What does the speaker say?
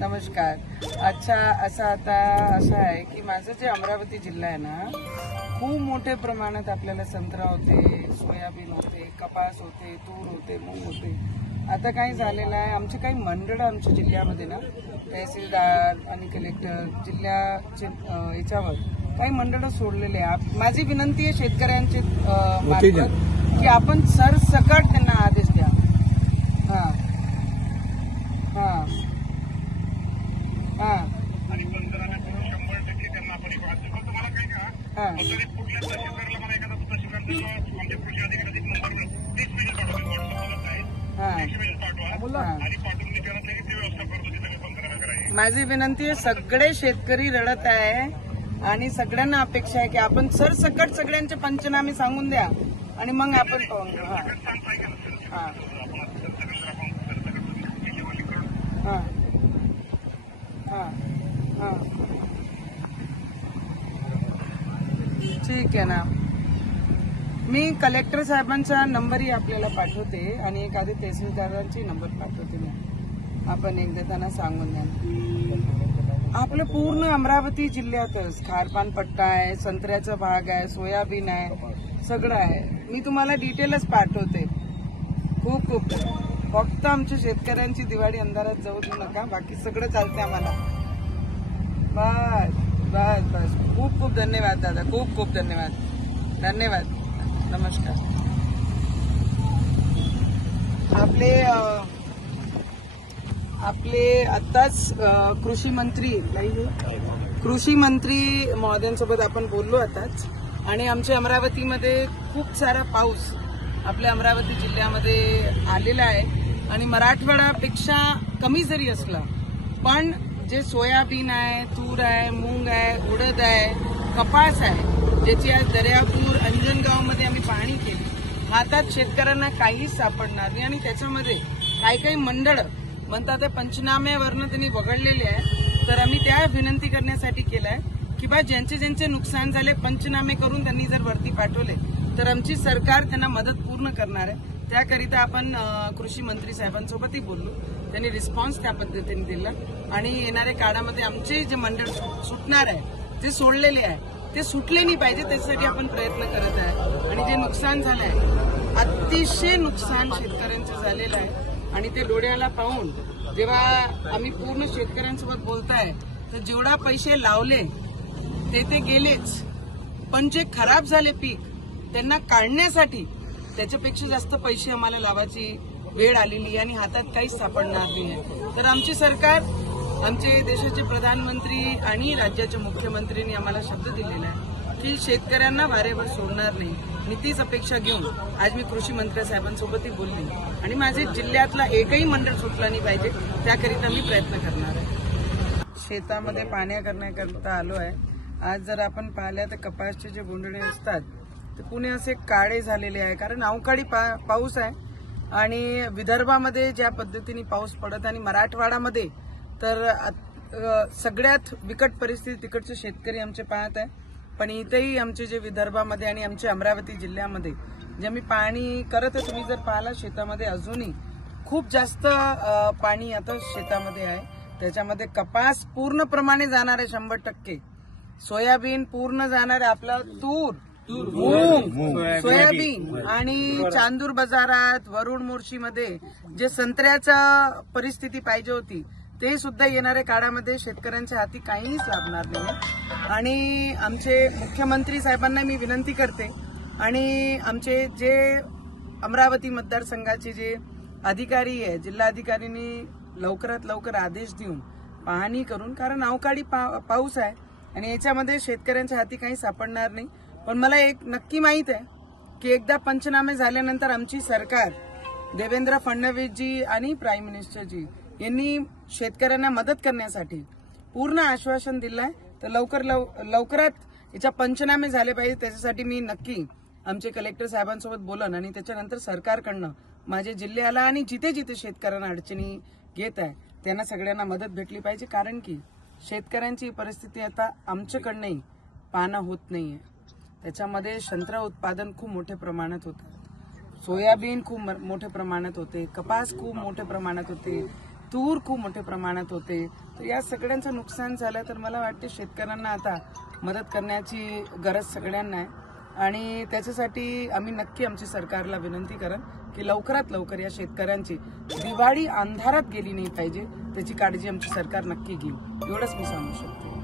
नमस्कार. अच्छा, असं आहे की माझं जे अमरावती जिल्हा आहे ना, खूप मोठ्या प्रमाणात आपल्याला संत्रा होते, सोयाबीन होते, कपास होते, तूर होते, मूग होते. आता काय झालेलं आहे, आमचे काही मंडळ आमच्या जिल्ह्यामध्ये ना, तहसीलदार आणि कलेक्टर जिल्ह्याचे याच्यावर काही मंडळ सोडलेले आहे. माझी विनंती आहे शेतकऱ्यांचे मार्फत की आपण सरसकट त्यांना आदेश द्या. हां हां हां आणि पंतप्रधान 100% त्यांना आपण एक वाद देतो. तुम्हाला काय का हां कुठल्या तहसीलदारला मला एखादा तहसीलदार आमच्या कृषी अधिकाऱ्याचा नंबर 30 मिनिट पाठवतो व्हॉट्सअपला आहे. 30 मिनिट पाठवा आणि पाठवून मी त्याला लगेच व्यवस्था करतो तिथे पंतप्रधान करायची. माझी विनंती आहे, सगळे शेतकरी रडत आहे आणि सगळ्यांना अपेक्षा आहे की आपण सरसकट सगळ्यांचे पंचनामे सांगून द्या आणि मग आपण पाहू. हां हां हां हां ठीक आहे ना. मी कलेक्टर साहेबांचा नंबरही आपल्याला पाठवते आणि एखादी तहसीलदारांची नंबर पाठवते मी. आपण एकदा त्यांना सांगून द्या. आपलं पूर्ण अमरावती जिल्ह्यातच खारपान पट्टा आहे, संत्र्याचा भाग आहे, सोयाबीन आहे, सगळं आहे. मी तुम्हाला डिटेलच पाठवते. खूप खूप फक्त आमच्या शेतकऱ्यांची दिवाळी अंधारात जाऊ देऊ नका, बाकी सगळं चालते आम्हाला. बस बस बस. खूप खूप धन्यवाद दादा, खूप खूप धन्यवाद. धन्यवाद. नमस्कार. आपले आत्ताच कृषी मंत्री महोदयांसोबत आपण बोललो आताच. आणि आमच्या अमरावतीमध्ये खूप सारा पाऊस आपल्या अमरावती जिल्ह्यामध्ये आलेला आहे आणि मराठवाड्यापेक्षा कमी जरी असला पण जे सोयाबीन आहे, तूर आहे, मूग आहे, उडद आहे, कपास आहे, ज्याची आज दर्यापूर अंजनगावमध्ये आम्ही पाहणी केली, हातात शेतकऱ्यांना काहीच सापडणार नाही. आणि त्याच्यामध्ये काही मंडळ म्हणतात ते पंचनाम्यावरनं त्यांनी वगळलेले आहे. तर आम्ही त्या विनंती करण्यासाठी केलाय की बा ज्यांचे नुकसान झाले पंचनामे करून त्यांनी जर वरती पाठवले तर आमची सरकार त्यांना मदत पूर्ण करणार आहे. त्याकरिता आपण कृषी मंत्री साहेबांसोबतही बोललो, त्यांनी रिस्पॉन्स त्या पद्धतीने दिला आणि येणाऱ्या काळामध्ये आमचे जे मंडळ सुटणार आहे ते सोडलेले आहे ते सुटले नाही पाहिजे, त्याच्यासाठी आपण प्रयत्न करत आहे. आणि जे नुकसान झालंय, अतिशय नुकसान शेतकऱ्यांचं झालेलं आहे आणि ते डोळ्याला पाहून जेव्हा आम्ही पूर्ण शेतकऱ्यांसोबत बोलताय तर जेवढा पैसे लावले ते गेलेच, पण जे खराब झाले पीक त्यांना काढण्यासाठी त्याच्यापेक्षा जास्त पैसे आम्हाला लावायची वेळ आलेली आणि हातात काहीच सापडणार नाही. तर आमची सरकार, आमचे देशाचे प्रधानमंत्री आणि राज्याच्या मुख्यमंत्र्यांनी आम्हाला शब्द दिलेला आहे की शेतकऱ्यांना वारेवर सोडणार नाही. आणि तीच अपेक्षा घेऊन आज मी कृषी मंत्री साहेबांसोबतही बोलली आणि माझ्या जिल्ह्यातला एकही मंडळ सुटला नाही पाहिजे, त्याकरिता मी प्रयत्न करणार आहे. शेतामध्ये पाण्या करण्याकरता आलो आहे. आज जर आपण पाहिल्या तर कपासचे जे बोंडळे असतात ते पुणे असे काळे झालेले आहे, कारण अवकाळी पाऊस आहे. आणि विदर्भामध्ये ज्या पद्धतीने पाऊस पडत आणि मराठवाड्यामध्ये तर सगळ्यात बिकट परिस्थिती तिकडचे शेतकरी आमचे पाहत आहे. पण इथेही आमचे जे विदर्भामध्ये आणि आमच्या अमरावती जिल्ह्यामध्ये जे मी पाहणी करत आहे, तुम्ही जर पाहिला शेतामध्ये अजूनही खूप जास्त पाणी आता शेतामध्ये आहे. त्याच्यामध्ये कपास पूर्णप्रमाणे जाणार आहे 100%, सोयाबीन पूर्ण जाणार आहे, आपला तूर, मूग, सोयाबीन. आणि चांदूर बाजारात, वरुड मोर्शीमध्ये जे संत्र्याचा परिस्थिती पाहिजे होती ते सुद्धा येणाऱ्या काळामध्ये शेतकऱ्यांच्या हाती काहीच लाभणार नाही. आणि आमचे मुख्यमंत्री साहेबांना मी विनंती करते आणि आमचे जे अमरावती मतदारसंघाचे जे अधिकारी आहे, जिल्हाधिकाऱ्यांनी लवकरात लवकर आदेश देऊन पाहणी करून, कारण अवकाळी पाऊस आहे आणि याच्यामध्ये शेतकऱ्यांच्या हाती काही सापडणार नाही. पण मला एक नक्की माहित आहे की एकदा पंचनामे झाल्यानंतर आमची सरकार, देवेंद्र फडणवीसजी आणि प्राईम मिनिस्टरजी यांनी शेतकऱ्यांना मदत करण्यासाठी पूर्ण आश्वासन दिलंय. तर लवकरात याच्या पंचनामे झाले पाहिजे, त्याच्यासाठी मी नक्की आमचे कलेक्टर साहेबांसोबत बोलन आणि त्याच्यानंतर सरकारकडनं माझ्या जिल्ह्याला आणि जिथे जिथे शेतकऱ्यांना अडचणी येत आहे त्यांना सगळ्यांना मदत भेटली पाहिजे. कारण की शेतकऱ्यांची परिस्थिती आता आमच्याकडनंही पाहणं होत नाहीये. त्याच्यामध्ये संत्रा उत्पादन खूप मोठ्या प्रमाणात होतं, सोयाबीन खूप मोठ्या प्रमाणात होते, कपास खूप मोठ्या प्रमाणात होते, तूर खूप मोठ्या प्रमाणात होते. तर या सगळ्यांचं नुकसान झालं. तर मला वाटते शेतकऱ्यांना आता मदत करण्याची गरज सगळ्यांना आहे आणि त्याच्यासाठी आम्ही नक्की आमच्या सरकारला विनंती करेन की लवकरात लवकर या शेतकऱ्यांची दिवाळी अंधारात गेली नाही पाहिजे, त्याची काळजी आमची सरकार नक्की घेईल. एवढंच मी सांगू शकते.